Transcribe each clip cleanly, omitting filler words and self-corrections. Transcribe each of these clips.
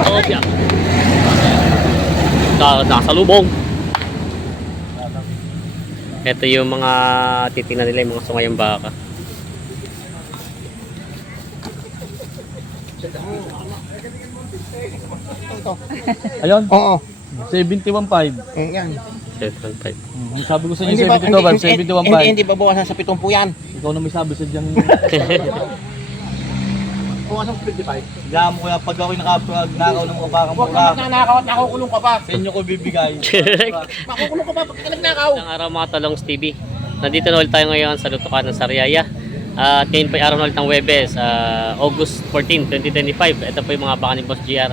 Kopya. Nakasalubong. Ito yung mga titingnan nila, yung mga sungayang baka. Ayun? Oo. 71.5. Yan. 7.5. Sabi ko sa inyo 72.5. Hindi ba bawasan sa 70 yan? Ikaw na may sabi sa diyang... Bawasan sa 55. Gaya mo kaya pag ako'y nakapag-nakaw ng mga bakang Huwag mura, ka nagnanakaw at nakukulong ka pa. sa inyo ko bibigay. Makukulong ka pa pag nagnakaw. Ang araw mga Talongs TV. Nandito na ulit tayo ngayon sa Lutukan ng Sariaya. At ngayon po ay araw na ulit ng Webes, August 14, 2025. Ito po yung mga baka ni Boss GR.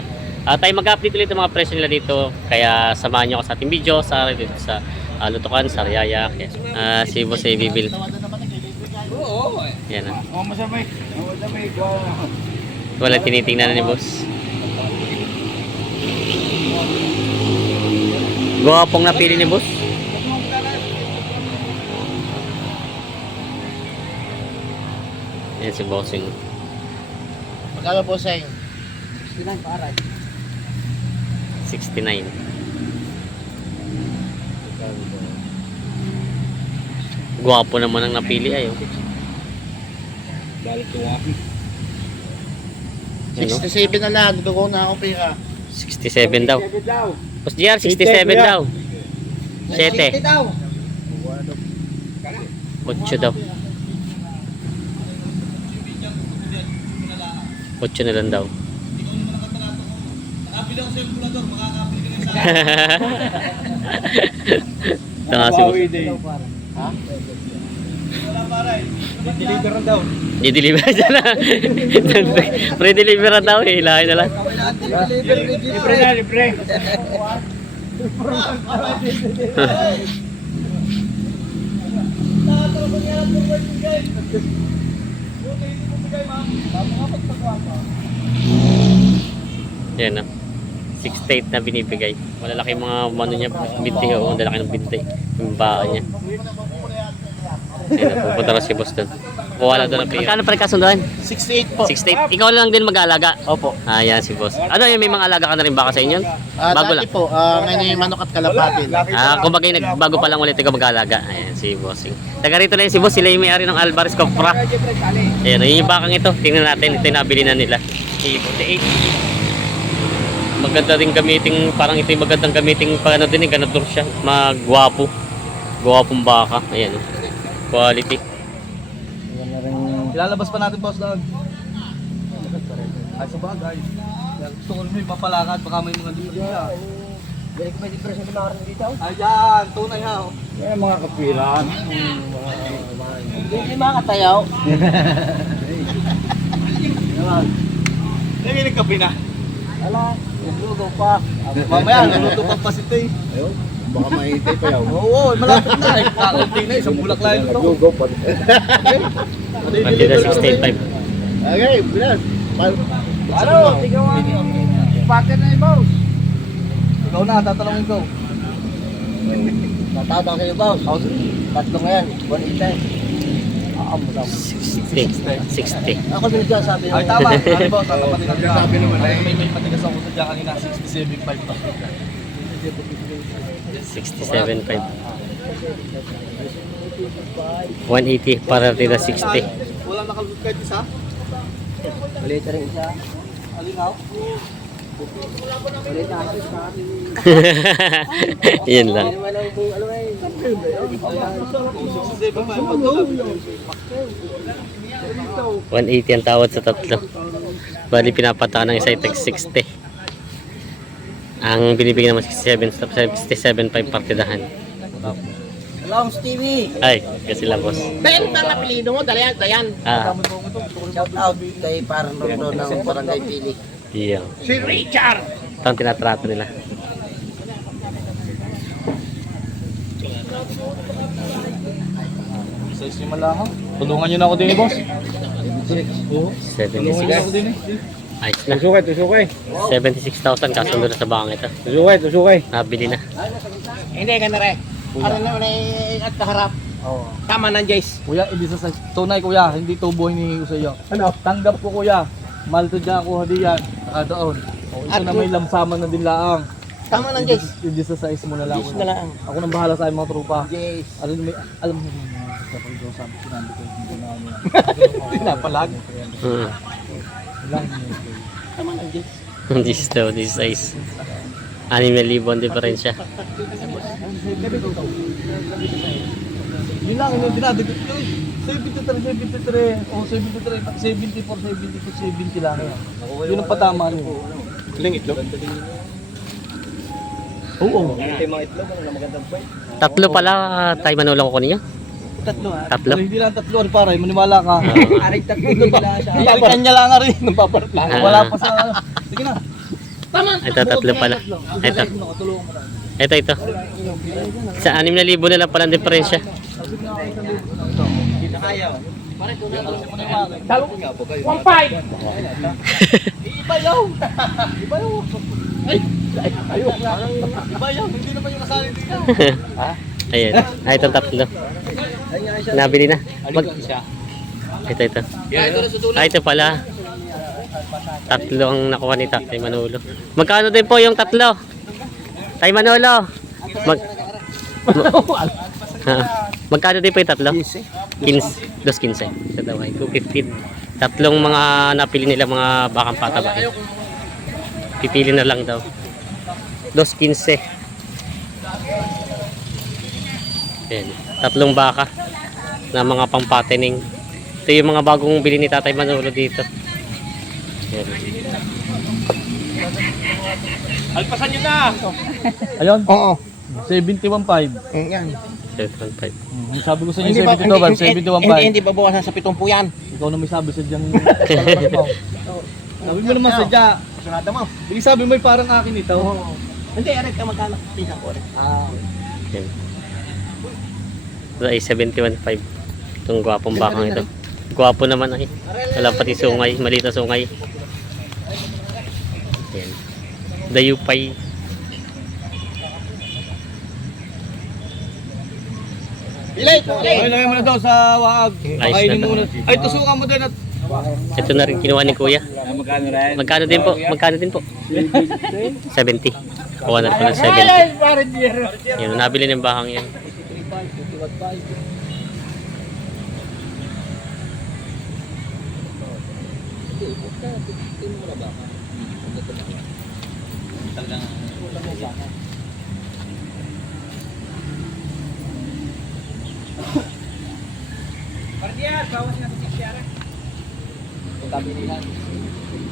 Tayo mag-update ulit ng mga presyo nila dito. Kaya samahan nyo ako sa ating video dito sa Lutukan, Sariaya. Si Boss ay bibil. Yan na. Wala tinitingnan na ni Boss. Gwapong napili ni Boss. Yan si Bossing. Magkano po sa inyo? 69 para. 69. Gwapo naman ang napili ay. Balik ko nga. 67 na lang. Dugo na ako pira. 67 daw. Boss GR, 67 daw. 7. 60 daw. 8 daw. 8 na lang daw. Nakabili ako sa embulador, makakabili ka na sa Tanga si Boss. Ha? Wala paray. Deliver na daw. I-deliver siya na. Pre-deliver na daw eh. Ilahin na lang. Libre na, libre. Yan na. 68 na binibigay. Malalaki mga ano niya, binti o malalaki ng binti. Yung baka niya. Ayun, pupunta na si Boss doon. Wala doon ang pira. Magkano pa rin kasunduan? 68 po. 68. Ikaw lang din mag-aalaga. Opo. Yan si Boss. Ano yun, may mga alaga ka na rin baka sa inyo? Bago lang. Dati po, ngayon yung manok at kalapati. Kumbaga nagbago pa lang ulit ikaw mag-aalaga. Ayan si Bossing. Taga rito lang si Boss, sila yung may-ari ng Alvarez Copra. Ayan, yun yung bakang ito. Tingnan natin, ito yung nabili na nila. 48. Maganda rin gamitin, parang ito yung magandang gamitin pa ano din, ganador siya. Magwapo. Gwapong baka. Ayan. Quality. Ilalabas pa natin, boss dog. Ay, sa bagay. Gusto ko naman mapalakad, baka may mga dito nila. Balik ko may depression na makaroon dito? Ayan, tunay ha. Eh, mga kapiran. Hindi mga katayaw. Nanginig ka na. Ala, nagluto pa. Mamaya, naluto pa pasito eh. Ayun, baka mahintay pa yaw. Oo, malapit na eh. Kakaunti na, isang bulak lang ito. Nagluto pa. Maganda 65. Okay, bilas. Ano? Ikaw ang partner na yung boss. Ikaw na, tatalungin ko. Tatawag kayo boss. Tatlo ngayon, 180. Mo daw. 60. 60. Ako din dyan sabi Ay, tama. Ano boss, tatapatin natin. Sabi naman ay may matigas ako sa dyan kanina, 67.5 pa. 67.5. 180 para tira 60. Wala nakalusot kahit isa? Ulit rin isa. Alinaw? Ulit na asis na atin. Yan lang. Ano eh. 67.5 pa to. 180 ang tawad sa tatlo. Bali pinapata ng isa tag 60. Ang binibigyan naman 67.5 partidahan. Long Stevie. Ay, kasi lang boss. Ben, bang apelido mo? Dayan. Shout out kay Parang Rondo ng Barangay Pili. Iya. Si Richard. Ito ang tinatrato nila. Size ni Malaha. Tulungan nyo na ako din, boss. Oo. Tulungan nyo ako 76. din eh. Ayos na. Tusukay. 76,000 kasundo na sa bangang ito. Tusukay. Nabili na. Hindi, ganda rin. Ano naman ay at kaharap. Oo. Tama ng Jace. Kuya, hindi sa size. Tunay kuya, hindi tubo hinihingi ko sa iyo. Ano? Tanggap ko kuya. Mahal to dyan ako hadiyan. Saka doon. O, isa na may lamsaman na din laang. Tama lang, Jace. Yung sa size mo na lang. Jace na lang. Ako nang bahala sa mga tropa. Jace. Alam mo, kapag daw sabi ko nandito ko, hindi na ano. Pinapalag. Lang. Tama lang, Jace. This daw, this size. 6,000 ang diferensya. Yun lang, yung dinadagot ko. 73. O 73, 74, 72, 70 lang yan. Yun ang patama nyo. Ilang itlog? Oo. Tatlo pala tayo Manolo ko niyo. Tatlo ha. Tatlo? Hindi lang tatlo, pare, maniwala ka. Aring tatlo nila siya. Ay, kanya lang nga rin. Wala pa sa ano. Sige na. Tama. Ito, tatlo pala. Ito. Tulungan mo tayo. Ito. Sa 6,000 na lang pala ang diferensya. Iba yaw! Iba yaw! Ayaw! Iba yaw! Hindi naman yung kasali dito. Ayan. Itong tatlo. Nabili na. Ito. Ito pala. Tatlo ang nakuha ni Tatay Manolo. Magkano din po yung tatlo? Tay Manolo. Magkano din po yung tatlo? 15. 2.15. Ito daw ay 2.15. Tatlong mga napili nila mga bakang pataba. Pipili na lang daw. 2.15. Ayan. Tatlong baka na mga pampatening. Ito yung mga bagong bili ni Tatay Manolo dito. Ayan. Alpasan nyo na! Ayun? Oo. 71.5. Yan. 7.5. Sabi ko sa inyo 72.5. Hindi babawasan sa 70 yan. Ikaw na may sabi sa diyang sabi mo naman sadya. Sunada mo. Hindi sabi mo parang akin ito. Hindi, aray ka magkano. Tingnan ko rin. Ayan. Ito ay 71.5. Itong gwapong bakang ito. Gwapo naman ay. Wala pati sungay. Maliit na sungay. Ayan. Dayupay. Pilay! Ay, lagay mo na daw sa waag. Ayos Pakainin na mo muna. Ay, tusukan mo din at Ito na rin kinuha ni Kuya. Magkano din po? 70. Kuha na po ng 70. Yun, nabili ng bakang yan.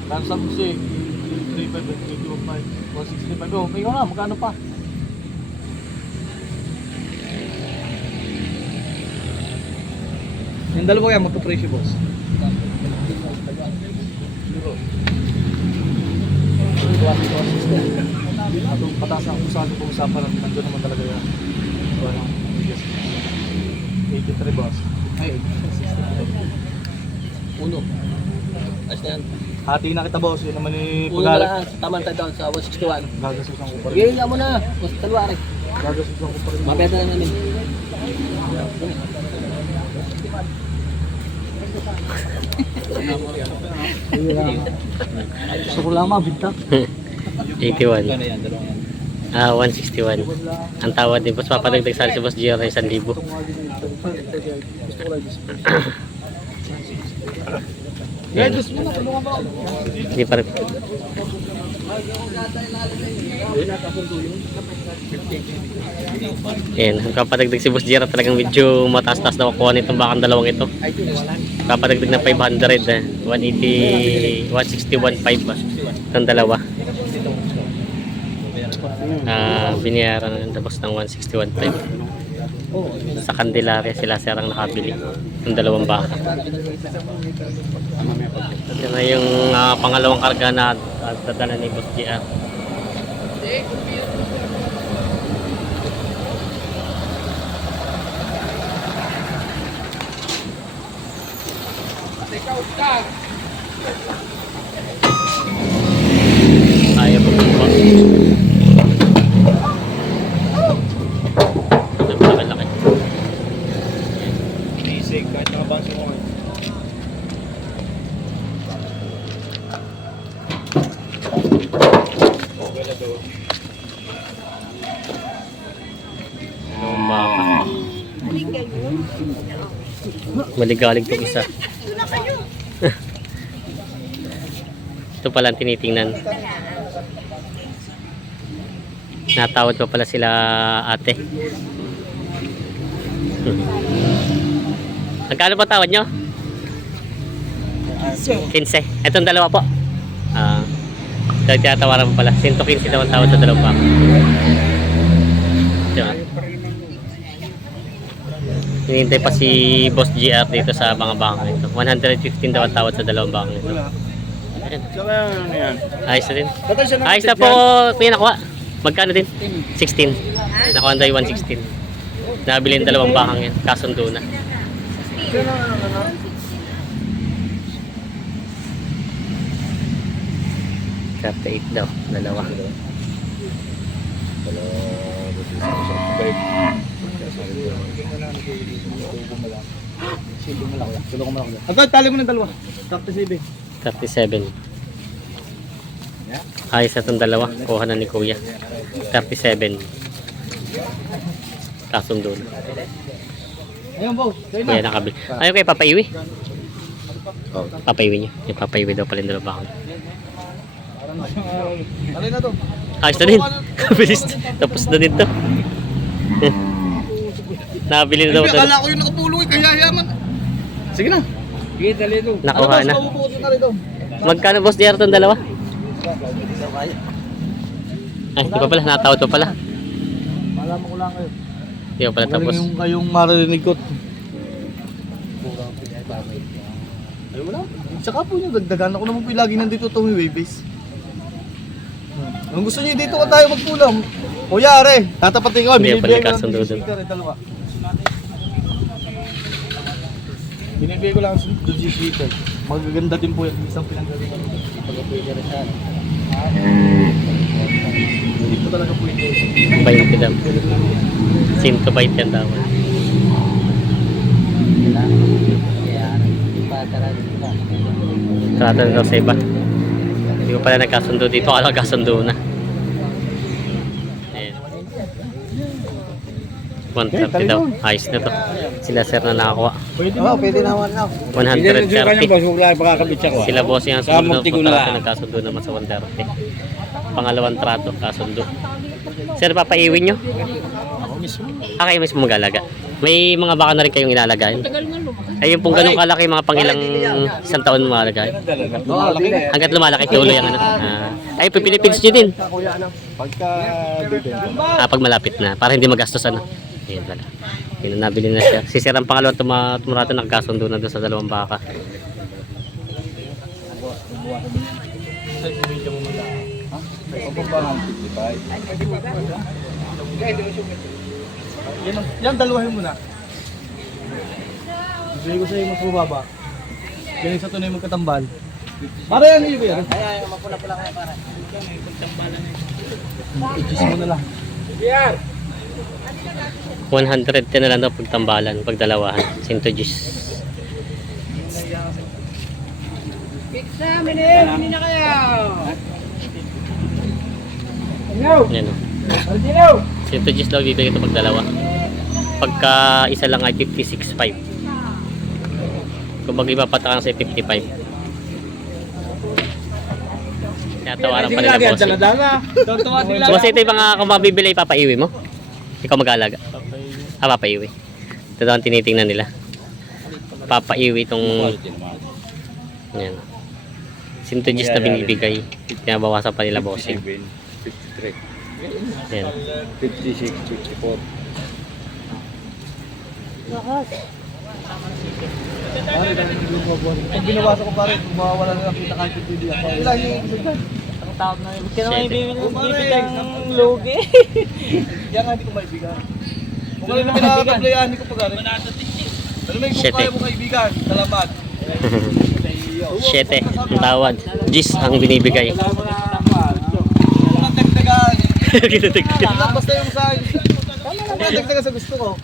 Ransom si 3.5, 165. Oh, ikaw na, magkano pa? Yung dalawa yan, magpa-presyo, boss. Atong pataas ang usahan ko usapan natin, nandiyo naman talaga yan. Walang 83, boss. Ay, 63. Uno. Ayos na yan. Hati na kita, boss. Yun naman ni Uno na lang. Taman tayo down sa 161. Gagasusan ko pa rin. Sige nga mo na. Basta talwa rin. Gagasusan ko pa rin. Mabenta na namin. Gusto ko lang mabinta. 81. 161. Ang tawad din. Boss, papadagdag sa si Boss Gio ng 1,000. Yan. Hindi pa rin. Yan. Ang kapadagdag si Boss Gio talagang medyo mataas-taas na kukuha nitong bakang dalawang ito. Kapadagdag na 500. 180, 161.5 ba? Itong dalawa. Binayaran ng tapos ng 161.5. Sa Candelaria sila serang nakabili ng dalawang baka. Yan na yung pangalawang karga na dadala ni Boss GR. Ayaw po po. Isig, kahit nakabangsi mo. Maligalig itong isa. Ito pala ang tinitingnan. Natawad pa pala sila ate. Magkano pa tawad nyo? 15. Itong dalawa po. Dahil tinatawaran mo pala. 115 daw ang tawad sa dalawa pa. Diba? Hinihintay pa si Boss GR dito sa mga bangang ito. 115 daw ang tawad sa dalawang bangang ito. Ayan. Ayos na din. Ayos na po. Kuya nakuha. Magkano din? 16. Nakuha na tayo 116. Nabili yung dalawang bakang yan. Kasundo na. 38 daw. Dalawa. Agad, tali mo ng dalawa. 37. 37. Ayos na itong dalawa. Kuha na ni Kuya. 37. Kasundo na. Ayun, boss. Kuya nakabili. Ayaw kayo papaiwi? Papaiwi niyo. Yung papaiwi daw pala yung dalawa bakang. Alin na to? Ayos na din. Kabilis. Tapos na din to. Nakabili na daw. Akala ko yung nakapulong eh, kaya yaman. Sige na. Sige, dali ito. Nakuha na. Mabubuti na rito. Magkano boss DR itong dalawa? Ay, di pa pala. Natawad pa pala. Malaman ko lang kayo. Di pa pala tapos. Yung kayong maririnig ko. Ay wala. Saka po nyo, dagdagan ako naman po yung lagi nandito itong Waybase. Kung gusto nyo dito ka tayo magpulam. Kuya are, tatapatin ko. Hindi pa Binibigay ko lang nagkasundo yung doon. speaker, dalawa. Binibigay ko lang doon yung speaker. Magaganda din po yung isang pinanggalingan. Pag-apigay rin siya. Dito talaga po ito. 20 daw. 120 ang tawad. Trata na daw sa iba. Hindi ko pala nagkasundo dito. Akala nagkasundo na. Ayan. 130 daw. Ayos na to. Sila sir na nakakuha. Pwede na. Pwede naman na. 130. Sila boss yung sumunod na nagkasundo naman sa 130. Pangalawang trato, kasundo. Sir, papaiwin nyo? Kayo mismo mag-alaga. May mga baka na rin kayong inalagain. Ay, yung pong ganun kalaki, mga pangilang isang taon malagay. Hanggat lumalaki, tuloy ang ano. Ay, pipilipins nyo din. Pag malapit na, para hindi magastos ano. Ayan pala. Yun, nabili na siya. Si Sir ang pangalawang tumurato nakakasundo na doon sa dalawang baka. Yan, dalawahin mo na. Bibigay ko sa'yo mas mababa. Galing sa tunay magkatambal. Para yan iyo yan. Ay, mapula-pula kaya para. I-cheese mo na lang. 110 na lang daw pagtambalan, pagdalawahan. Sintojis. Pizza, minin na kayo. Yan o. Sintojis daw bibigay ito pagdalawa. Pagka isa lang ay 56.5. Kung mag-iba patakan sa 55. Tinatawaran pa nila boss. Boss, ito yung mga kung mabibili papaiwi mo? Ikaw mag-aalaga? Papaiwi. Ito daw ang tinitingnan nila. Papaiwi itong yan. Sintojis na binibigay. Pinabawasan pa nila bossing. 53. Yan. 56, 54. Pare, dahil hindi mo mabuhay. Pag binawasa ko pare, mawawala na lang kita kahit yung video. Ilan yung isang dyan? Ang tawag na yun. Kaya naman Pare, ng lugi. Yan nga hindi ko maibigan. Kung ano na pinakakablayan, hindi ko pag-ari. Ano may kung kaya mo kaibigan, salamat. 7 ang tawad. Gis ang binibigay. Kung ang dagdagan, Kinatagdag. lang basta yung sa akin. Kung ang dagdagan sa gusto ko.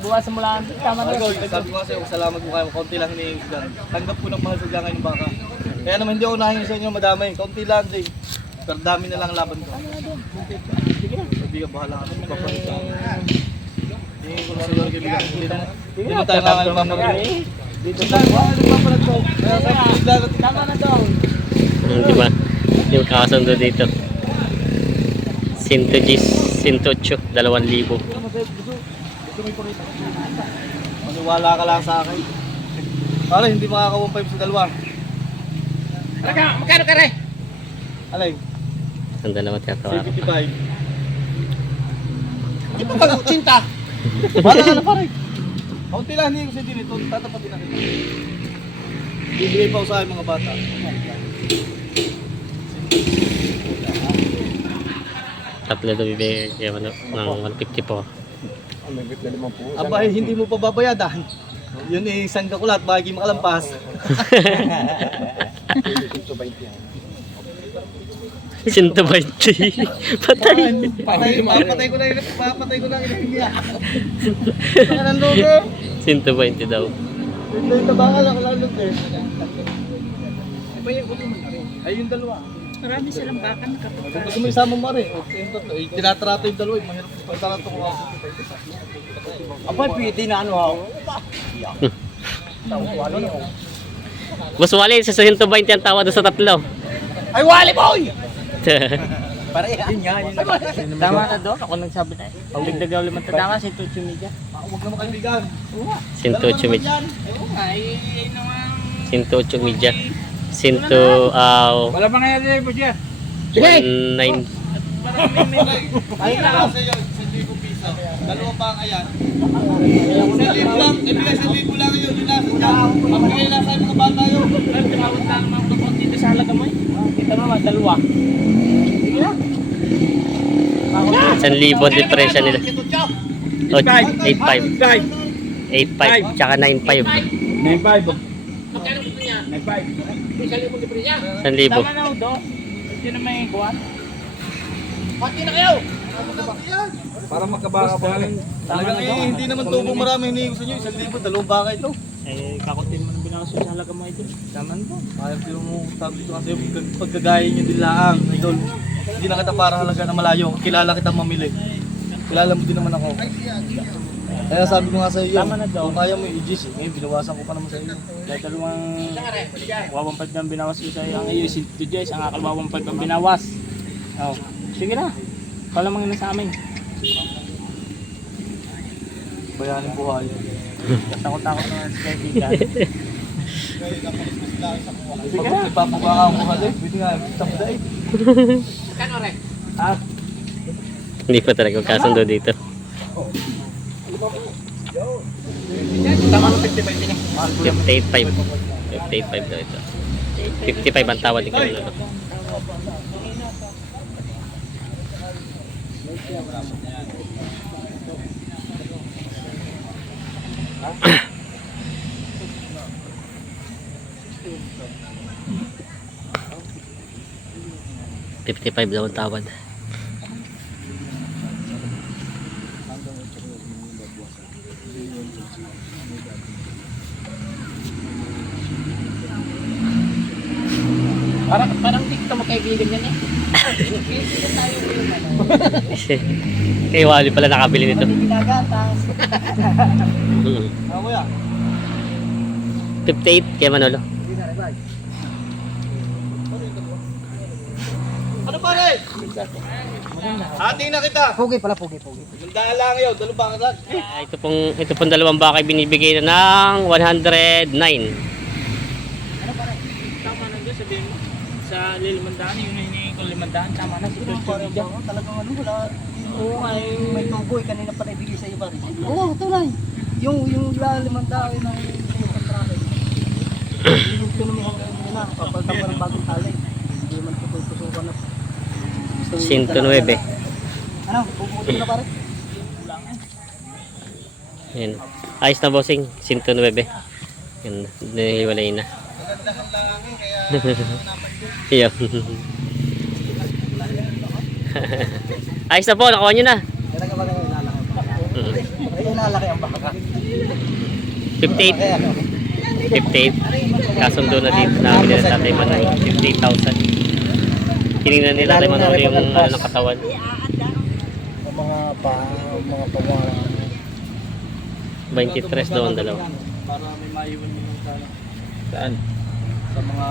Buwasan mo lang. Tama na. Sabi ko kasi, salamat mo kayo, konti lang hinihingi ko dyan. Tanggap ko ng mahal sa dyan ng baka. Kaya naman hindi ako nahingi sa inyo madamay. Konti lang, Jay. Pero dami na lang ang laban ko. Sige na. Hindi ka bahala ka. Papalit sa akin. Tingin ko na sa iyo kaibigan. Hindi naman tayo makakalipapalag. Dito tayo makakalipapalag daw. Kaya sabi ko lagat. Tama na daw. Di ba? Hindi mo kakasundo dito. 108, 2,000. Maniwala ka lang sa akin. Pare, hindi makaka-1.5 sa dalawa. Magkano ka rin? Alay, Ang dalawa tiyatawa. 55. Ito ka lang, 80. Wala ka na pare. Kaunti lang, hindi ko sa din ito. Tatapatin na kita. Bibigay pa ako sa aking mga bata. Tatlo daw bibigay kaya ano, ng 150 po. Aba, hindi mo pa babayadan. Yun eh, isang kakulat, baka hindi makalampas. 120. Patay. Papatay ko lang yun. Saka ng logo. 120 daw. Ito bakal ako lalog eh. Ay, yung dalawa. Marami silang baka nakapagka. Gusto mo isama mo rin. Okay, ito. Tinatrato yung dalawa. Mahirap pagtarato ko ako. Abay, pwede na ano ha. Boss Wally, sa 120 ang tawa doon sa tatlo. Ay, wali boy! Pareha. Yun nga, yun. Tama na doon, ako nagsabi na eh. Pagdagdag daw 5 tadaka si Tucho Media. Huwag naman kaibigan. 108 medya. Oo nga, eh naman. 108 medya. 100 Wala pa nga yan, Boss Jer. 19. Ayun na lang sa iyo, 1,000 piso. Dalawang baka yan. 1,000 lang. Ibigay 1,000 lang yun. Yun nasa dyan. Mabigay na sa mga bata yun. Pero tumawag na naman ako dito sa halaga mo eh. Kita naman, dalawa. 1,000 depression nila. 8.5. 8.5 tsaka 9.5. 9.5. Magkano gusto niya? 9.5. 1,000 1,000. Tama na ho doon. Hindi na may kuwan. Pati na kayo! Para magkabaka pa rin. Talagang eh, hindi naman tubong marami hinihingi ko sa inyo. 1,000, dalawang baka ito. Eh, kakunti naman ang binakas sa halaga mo ito. Tama po. Ayaw din mo sabi ko kasi pagkagaya nyo din lang, idol. Hindi na kita para halaga na malayo. Kilala kita mamili. Kilala mo din naman ako. Kaya sabi ko nga sa iyo, Tama na daw. kung kaya mo i-GC, ngayon binawasan ko pa naman sa iyo. Dahil dalawang wawang 5 ang binawas ko sa iyo. Ang iyo si Tujes, ang akalawang 5 ang binawas. Oh, sige na. Palamang na sa amin. Bayanin buhay. Takot-takot na sa kaibigan. Pag ipapabaka ang buhay, pwede nga, tapda eh. Magkano rin? Ah, Hindi pa talaga magkasundo dito. Tama ng 55 din eh. 58.5. 58.5 daw ito. 55 ang tawad ni Kanilo. $55 daw ang tawad. Parang di kita magkaibigan yan eh. Kay Wally pala nakabili nito. Ako yan. 58 kay Manolo. Ano pare? Ating na kita. Pugi pala, pugi. Gandaan lang yun, dalawang baka lang. Ito pong dalawang baka binibigay na ng 109. tama na doon, sabihin mo. Sa lilimandaan, yun yung hinihingi ko 500. Tama na si Tucho Media. Talagang ano, wala. Oo nga, may tuboy. Kanina pa naibigay sa iyo pare. Oo, tunay. Yung lalimandaan ng kontrata. Yung pinumihang kayo na, papaltang ka ng bagong talay. Hindi man tutusukan na. 109. Ano, pupunta na pare? Yan. Ayos na bossing, 109. Yan, nahiwalay na. Iyo. Ayos na po, nakuha nyo na. Talaga ba kayo ilalaki? Ay, ilalaki ang baka. 58. 58. Kasundo na dito na nila ng Tatay Manolo. 58,000. Tinignan nila Tatay Manolo yung ano ng katawan. Mga pawara. 23 daw ang dalawa. Para may maiwan nyo ng sana Saan? sa mga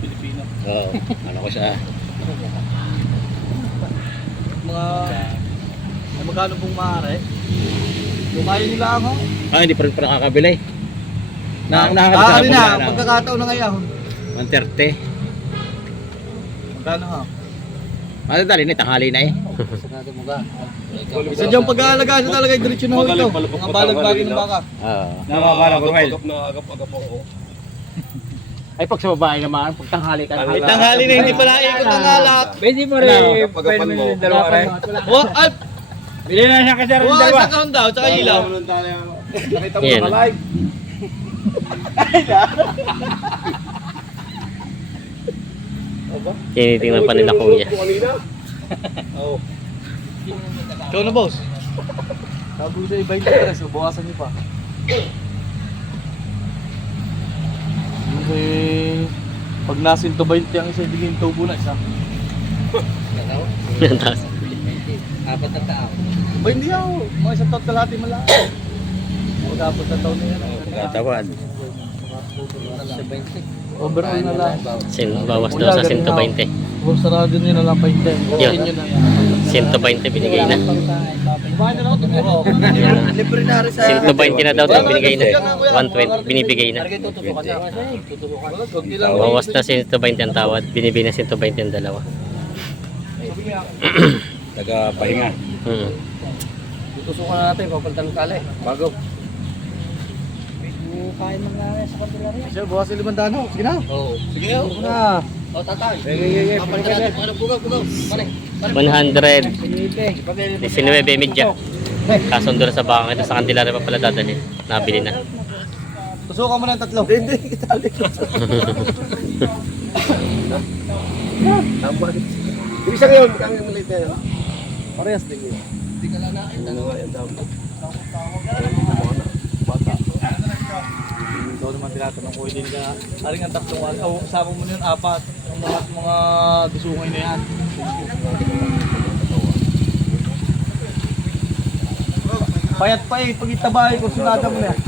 Pilipino. Oo. Ano ko siya? Mga magkano pong maaari? Kung ayaw nila ako. Ah, hindi pa rin pa nakakabili. Nakakabili na, pagkakataon na ngayon. 130. Magkano ha? Ano dali na, tanghali na eh. Isa diyang pag-aalagaan na talaga yung diretsyo na ho ito. Mga balag-bagay ng baka. Oo. Nakakabala ko, Mel. Ay, pag sa babae naman, pag tanghali ka. May tanghali na hindi pa naikot ang alak. Pwede mo rin. Pwede mo rin dalawa rin. Ay! Bili na siya kasi rin Huwag dalawa. isang kahon daw, tsaka ilaw. Yan. Tinitingnan pa nila kuya. Oo. Ikaw na boss. Sabi ko sa iba yung interest, bukasan niyo pa. Pag nasin to 20 ang isa, hindi yung tubo na isa. Tapos, Ba hindi ako, mga isang taon kalahati malaki. Mag-apat na taon na yan. Katawan. Overall na lang. bawas daw sa 120. Puro sarado nyo na lang pa yung 10. Yun. 120 binigay na. Kumain na lang ako tumuro. Libre na rin sa... 120 na daw ito binigay na. 120 binibigay na. Bawas na 120 ang tawad. Binibigay na 120 ang dalawa. Taga-pahinga. Tutusukan na natin, papalitan ng kali. Bago. Kain mga sa kabila rin. Sir, bukas yung 500. Sige na. Oo. Sige na. Sige na. O, tatay. Papalitan natin. Ano, bugaw. Panay. 119 medya. Kasundo na sa baka ito sa Candelaria pa pala dadali. Nabili na. Tusukan mo na ng tatlo. Hindi, kitali. Ibig sabihin, kami maliit na yun. Parehas din yun. Hindi ka lang nakita. Ano nga yan daw? Bata. Ito naman tinatanong ko, hindi ka aring ang tatlong wala. O, kasama mo na yun, 4. Ang mga dusungay na yan. Payat pa eh, pag itabay ko, sunada mo na yan.